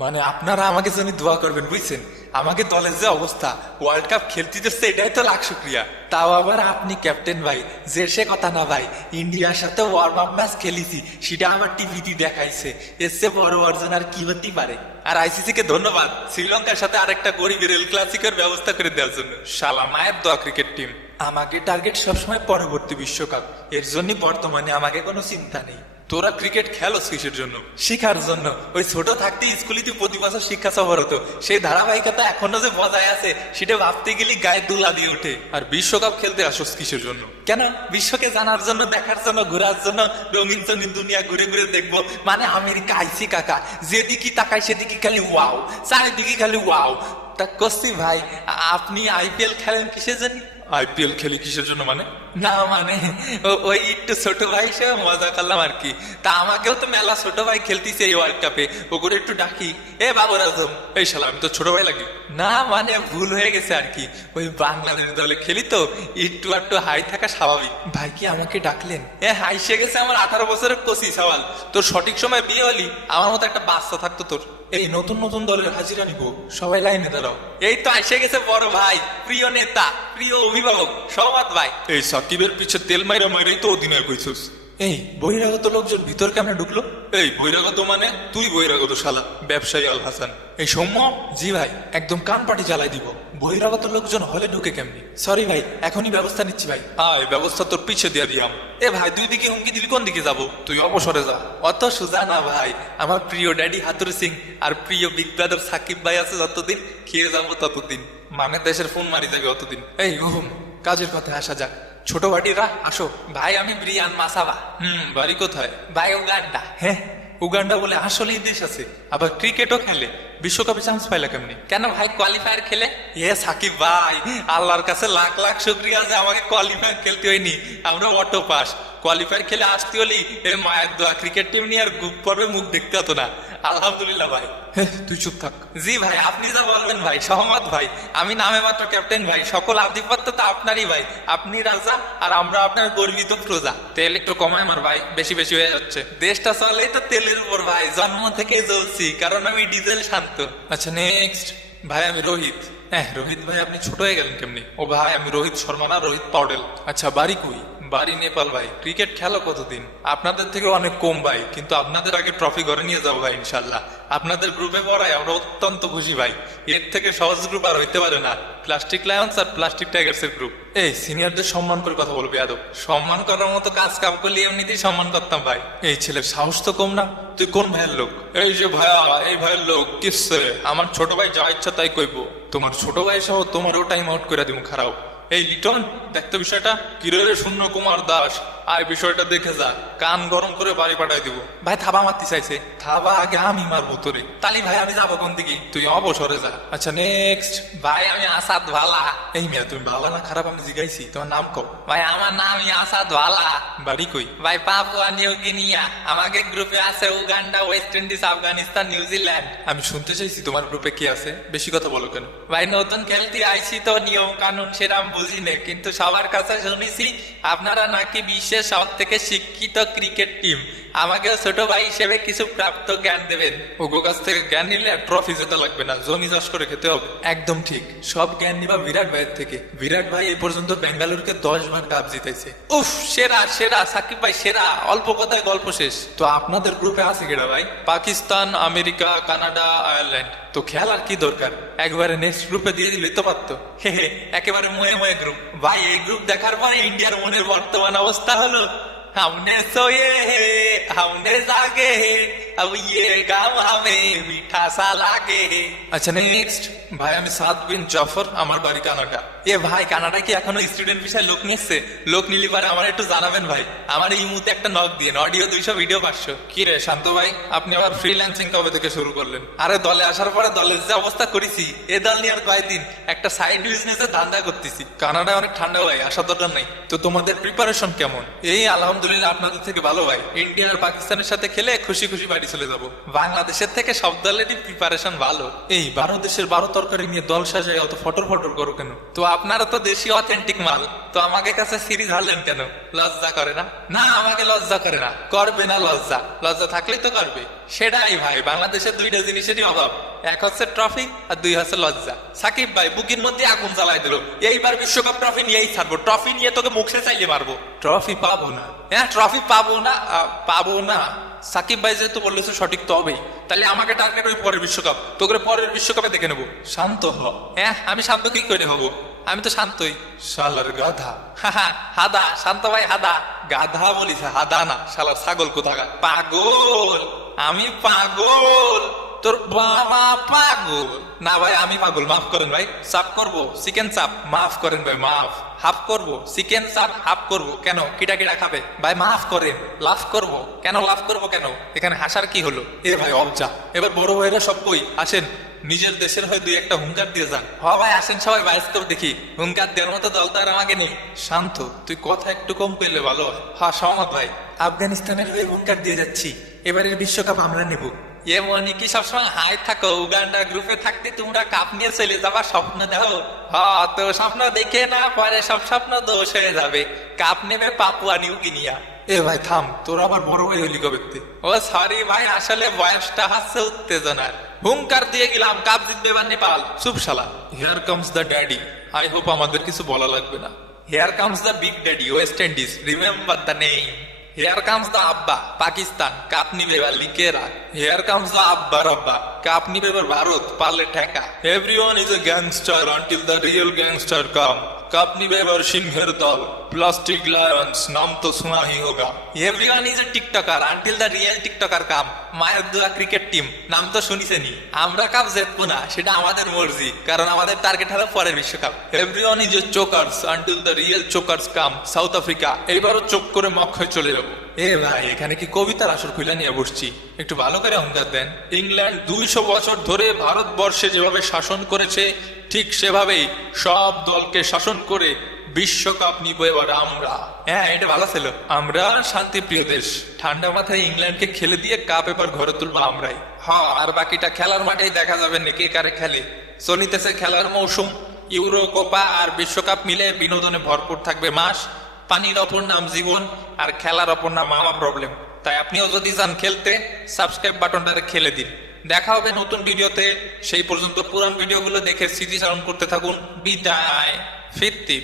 মানে আপনারা আমাকে জন্য দোয়া করবেন বুঝছেন। আমাকে দলের যে অবস্থা, ওয়ার্ল্ড কাপ খেলতে যাচ্ছে এটাই তো লাখ শুক্রিয়া। তাও আবার আপনি ক্যাপ্টেন ভাই, যে সে কথা না ভাই, ইন্ডিয়ার সাথে ওয়ার্ম আপ ম্যাচ খেলেছি, সেটা আমার টিভিতে দেখাইছে। এর চেয়ে বড় অর্জন আর কি হতে পারে। আর আইসিসি কে ধন্যবাদ শ্রীলঙ্কার সাথে আরেকটা গরিবের এল ক্লাসিকের ব্যবস্থা করে দেওয়ার জন্য। শালা মায়ের দোয়া ক্রিকেট টিম। আমাকে টার্গেট সবসময় পরবর্তী বিশ্বকাপ, এর জন্য বর্তমানে আমাকে কোনো চিন্তা নেই। তোরা ক্রিকেট খেলোস কিসের জন্য? শিখার জন্য। ওই ছোট থাকতে স্কুলিতে প্রতি বছর শিক্ষা সফর হতো, সেই ধারাবাহিকতা এখনো যে বজায় আছে সেটা ভাবতে গেলে গায়ে দুলা দিয়ে ওঠে। আর বিশ্বকাপ খেলতে আসোস কিসের জন্য? কেন? বিশ্বকে জানার জন্য, দেখার জন্য, ঘোরার জন্য, রঙিন চঙিন দুনিয়া ঘুরে ঘুরে দেখবো। মানে আমেরিকা আইসি কাকা, যেদিকে তাকাই সেদিকে খালি ওয়াও, চারিদিকে খালি ওয়াও। তা কস্তি ভাই, আপনি আইপিএল খেলেন কিসের জন্য? আইপিএল খেলি কিসের জন্য মানে? না মানে ওই একটু ছোট ভাই সে মজা করলাম আর কি। তা আমাকেও তো মেলা ছোট ভাই খেলতেছে এই ওয়ার্ল্ড কাপে, ওগুলো একটু ডাকি। এ বাবুর আজম, এই শালা আমি তো ছোট ভাই লাগি। না মানে ভুল হয়ে গেছে আর কি, ওই বাংলাদেশ দলে খেলি তো একটু একটু হাই থাকা স্বাভাবিক। ভাই কি আমাকে ডাকলেন? এ হাইসে গেছে আমার 18 বছরের কচি সওয়াল। তোর সঠিক সময় বিয়ে হলি আমার মতো একটা বাচ্চা থাকতো তোর। এই নতুন নতুন দলের হাজিরা নিব, সবাই লাইনে দাঁড়াও। এই তো এসে গেছে বড় ভাই, প্রিয় নেতা, প্রিয় অভিভাবক সমাদ ভাই। এই সাকিবের পিছে তেল মাইরা মাইরাই তো অধিনায়ক হইছিস। এই বহিরাগত লোকজন ভিতর কেমনে ঢুকলো? এই বহিরাগত মানে তুই বহিরাগত শালা, ব্যবসায়ী আল হাসান। এই সৌম্য। জি ভাই, একদম কান পাটি জ্বালাই দিব। বহিরাগত লোকজন হলে ঢুকে কেমনি? সরি ভাই, এখনই ব্যবস্থা নিচ্ছি ভাই। আয়, ব্যবস্থা তোর পিছে দিয়া দিয়াম। এ ভাই, দুই দিকে হুমকি দিবি, কোন দিকে যাবো? তুই অবসরে যা। অত সোজা না ভাই, আমার প্রিয় ড্যাডি হাতুর সিং আর প্রিয় বিগ ব্রাদার সাকিব ভাই আছে যতদিন, খেয়ে যাবো ততদিন। মানে দেশের ফোন মারি যাবে অতদিন। এই হুম, কাজের কথায় আসা যাক। ছোট বাড়িরা আসো। ভাই আমি ব্রিয়ান মাসাবা। বাড়ি কোথায়? ভাই উগান্ডা। হ্যাঁ, উগান্ডা বলে আসলেই দেশ আছে, আবার ক্রিকেটও খেলে। বিশ্বকাপে চান্স পাইলা কেমনি? কেন ভাই কোয়ালিফায়ার খেলে? এ সাকিব ভাই, আল্লাহর কাছে লাখ লাখ শুকরিয়া যে আমাকে কোয়ালিফায়ার খেলতে হয়নি। আমরা অটো পাস। কোয়ালিফায়ার খেলে আসতে হলেই এ মায়ের দোয়া, ক্রিকেট টিম নিয়ে আর গ্রুপ পর্বে মুখ দেখতে হতো না। আলহামদুলিল্লাহ ভাই। তুই চুপ থাক। জি ভাই, আপনি যা বলবেন ভাই, সহমত ভাই। আমি নামে মাত্র ক্যাপ্টেন ভাই, সকল আধিপত্য তো আপনারই ভাই। আপনি রাজা আর আমরা আপনার গর্বিত প্রজা। তেল একটু কমায় আমার ভাই, বেশি বেশি হয়ে যাচ্ছে। দেশটা চলেই তো তেলের উপর ভাই, জন্ম থেকে জ্বলছি, কারণ আমি ডিজেল শান্ত। আচ্ছা নেক্সট। ভাই আমি রোহিত। হ্যাঁ রোহিত ভাই, আপনি ছোট হয়ে গেলেন কেমনি? ও ভাই আমি রোহিত শর্মা না, রোহিত পাউডেল। আচ্ছা বাড়ি কই? বাড়ি নেপাল ভাই। ক্রিকেট খেলো কতদিন? আপনাদের থেকে অনেক কম ভাই, কিন্তু আপনাদের আগে ট্রফি ঘরে নিয়ে যাবো ভাই ইনশাল্লাহ। আপনাদের গ্রুপে পড়ায় আমরা অত্যন্ত খুশি ভাই। এর থেকে সহজ গ্রুপ আর হইতে পারে না। প্লাস্টিক লায়ন্স আর প্লাস্টিক টাইগার্স এর গ্রুপ। এই সিনিয়রদের সম্মান করে কথা বলবি আদব। সম্মান করার মতো কাজ কাম করলে এমনিতেই সম্মান করতাম ভাই। এই ছেলের সাহস তো কম না। তুই কোন ভাইয়ের লোক? এই যে ভাইয়া, এই ভাইয়ের লোক। কিসে? আমার ছোট ভাই যা ইচ্ছা তাই কইবো। তোমার ছোট ভাই সহ তোমারও টাইম আউট করে দিব খারাপ। এই লিটন, দেখতো বিষয়টা। কিরে শূন্য কুমার দাস, আয় বিষয়টা দেখে যা। কান গরম করে বাড়ি পাঠাই দিব। ভাই থাবা মারতে চাইছে। থাবা আগে আমি মারবো তোরে। তালি ভাই আমি যাবো কোন দিকে? তুই অবসরে যা। আচ্ছা নেক্সট। ভাই আমি আসাদ ভালা। এই মেয়ে, তুমি ভালো না খারাপ আমি জিজ্ঞাসি, তোমার নাম কও। ভাই আমার নাম আসাদ ভালা। বাড়ি কই? ভাই পাপুয়া নিউ গিনিয়া। আমাকে গ্রুপে আছে Uganda, West Indies, Afghanistan, New Zealand. আমি শুনতে চাইছি তোমার গ্রুপে কি আছে, বেশি কথা বলো কেন? ভাই নতুন খেলতে আইছি তো নিয়ম কানুন সেরাম বুঝি না, কিন্তু সবার কাছে শুনেছি আপনারা নাকি বিশ্বের সব থেকে শিক্ষিত ক্রিকেট টিম। আমাকেও ছোট ভাই হিসেবে কিছু প্রাপ্ত জ্ঞান দেবেন। ওগো কাছ থেকে জ্ঞান নিলে ট্রফি জেতা লাগবে না, জমি চাষ করে খেতে হবে। একদম ঠিক, সব জ্ঞান নিবা বিরাট ভাইয়ের থেকে। বিরাট ভাই এই পর্যন্ত বেঙ্গালুরুকে 10 বার কাপ জিতেছে। উফ, সেরা সেরা সাকিব ভাই সেরা। অল্প কথায় গল্প শেষ। তো আপনাদের গ্রুপে আছে কেডা ভাই? Pakistan, America, Canada, Ireland. তো খেলার কি দরকার, একবারে নেক্সট গ্রুপে দিয়ে দিলে তো পারতো। হে হে, একেবারে ময়ে ময়ে গ্রুপ। ভাই এই গ্রুপ দেখার পরে ইন্ডিয়ার মনের বর্তমান অবস্থা হলো, हमने सोए है हमने जागे है अब ये गाँव हमें मीठा सा लागे। আচ্ছা নেক্সট। ভাই আমি সাদ বিন জাফর, আমার বাড়ি কানাডা। এ ভাই কানাডা কি এখনো স্টুডেন্ট বিষয়ে লোক নিচ্ছে? লোক নিলি পারে আমার একটু জানাবেন ভাই। আমার এই মুহূর্তে একটা নক দিয়ে অডিও 200, ভিডিও 500। কি রে শান্ত ভাই, আপনি আবার ফ্রিল্যান্সিং কবে থেকে শুরু করলেন? আরে দলে আসার পরে দলের যে অবস্থা করেছি, এ দল নিয়ে আর কয়েকদিন একটা সাইড বিজনেসে ধান্দা করতেছি। কানাডায় অনেক ঠান্ডা ভাই, আসার দরকার নাই। তো তোমাদের প্রিপারেশন কেমন? এই আলহামদুলিল্লাহ আপনাদের থেকে ভালো ভাই। ইন্ডিয়া আর পাকিস্তানের সাথে খেলে খুশি খুশি বাড়ি চলে যাব। বাংলাদেশের থেকে সব দলেরই প্রিপারেশন ভালো। এই 12 দেশের 12 তরকারি নিয়ে দল সাজায় অত ফটর ফটর করো কেন? তো আপনারা তো দেশি অথেন্টিক মাল, তো আমাকে কাছে সিরিজ হারলেন কেন? লজ্জা করে না? না, আমাকে লজ্জা করে না, করবে না লজ্জা, লজ্জা থাকলেই তো করবে। সেটাই ভাই, বাংলাদেশের দুইটা জিনিসেরই অভাব, এক হচ্ছে ট্রফি আর দুই হচ্ছে লজ্জা। সাকিব ভাই বুকের মধ্যে আগুন জ্বালাই দিল, এইবার বিশ্বকাপ ট্রফি নিয়েই ছাড়বো, ট্রফি নিয়ে তোকে মুখে চাইলে মারবো। ট্রফি পাবো না? হ্যাঁ, ট্রফি পাবো না, পাবো না। সাকিব ভাই যেহেতু বলেছে সঠিক তো হবেই, তাহলে আমাকে টার্গেট ওই পরের বিশ্বকাপ, তোকে পরের বিশ্বকাপে দেখে নেবো। শান্ত হ। হ্যাঁ, আমি শান্ত কি করে হবো? আমি তো শান্তই। শালার গাধা। হাদা, শান্ত ভাই হাদা। গাধা বলিস, হাদা না, শালার ছাগল কোথাকার। পাগল? আমি পাগল? তোর বাবা পাগল? না ভাই, আমি পাগল, মাফ করেন ভাই। চাপ করবো, চিকেন চাপ, মাফ করেন ভাই, মাফ। হাফ করবো, চিকেন চাপ হাফ করবো। কেন, কিটা কিটা খাবে? ভাই মাফ করেন। লাভ করবো কেন? লাভ করবো কেন? এখানে হাসার কি হলো? এ ভাই অবজা, এবার বড় ভাইরা সব কই আসেন, নিজের দেশের হয়ে দুই একটা হুঙ্কার দিয়ে যান। হ ভাই আসেন, সবাই বাস্তব দেখি, হুঙ্কার দেওয়ার মতো দল তো আর আমাকে নেই। শান্ত, তুই কথা একটু কম পেলে ভালো হয়। হ্যাঁ সহমত ভাই, আফগানিস্তানের হয়ে হুঙ্কার দিয়ে যাচ্ছি, এবারের বিশ্বকাপ আমরা নেব। এমনই কি সবসময় হাই থাকো, উগান্ডা গ্রুপে থাকতে তোমরা কাপ নিয়ে চলে যাবার স্বপ্ন দেখো? হ্যাঁ, তো স্বপ্ন দেখে না পরে সব স্বপ্ন দোষ হয়ে যাবে। কাপ নেবে পাপুয়া নিউ গিনিয়া। এ ভাই থাম, তোর আবার বড় ভাই হলি কবে? ও সরি ভাই, আসলে বয়সটা হচ্ছে উত্তেজনার। হুঙ্কার দিয়ে গেলাম, কাপ জিতবে এবার নেপাল। চুপ শালা। Here comes the daddy. I hope আমাদের কিছু বলা লাগবে না। Here comes the big daddy, West Indies, remember the name. Here comes the Abba, Pakistan, cup নিবে এবার লিখে রাখ। Here comes the Abba Rabba, cup নিবে এবার ভারত, পারলে ঠেকা। Everyone is a gangster until the real gangster come. Cup নিবে এবার সিংহের দল, প্লাস্টিক লায়ন্স, নাম তো শোনা হি হোগা। Everyone is a TikToker until the real TikToker come. মায়ের দোয়া ক্রিকেট টিম, নাম তো শুনিসেনি। আমরা কাপ জিতবো না, সেটা আমাদের মর্জি, কারণ আমাদের টার্গেট হলো পরের বিশ্বকাপ। Everyone is a chokers until the real chokers come. South Africa, এইবারও চোখ করে মক্ষয় চলে যাবো। এ ভাই, এখানে কি কবিতার আসর খুলে নিয়ে বসছি? একটু ভালো করে হুঙ্কার দেন। ইংল্যান্ড 200 বছর ধরে ভারতবর্ষে যেভাবে শাসন করেছে, ঠিক সেভাবেই সব দলকে শাসন করে বিশ্বকাপ নিব এবার আমরা। হ্যাঁ, এটা ভালো ছিল। আমরা শান্তিপ্রিয় দেশ, ঠান্ডা মাথায় ইংল্যান্ডকে খেলে দিয়ে কাপ এবার ঘরে তুলবো আমরাই। হ্যাঁ, আর বাকিটা খেলার মাঠেই দেখা যাবে নাকি কারে খেলে। চলিতেছে খেলার মৌসুম, ইউরো, কোপা আর বিশ্বকাপ মিলে বিনোদনে ভরপুর থাকবে মাস। পানির অপর নাম জীবন, আর খেলার অপর নাম মামা প্রবলেম। তাই আপনিও যদি চান খেলতে, সাবস্ক্রাইব বাটনটারে খেলে দিন। দেখা হবে নতুন ভিডিওতে, সেই পর্যন্ত পুরান ভিডিওগুলো দেখে স্মৃতিচারণ করতে থাকুন। বিদায়। ফিরতি।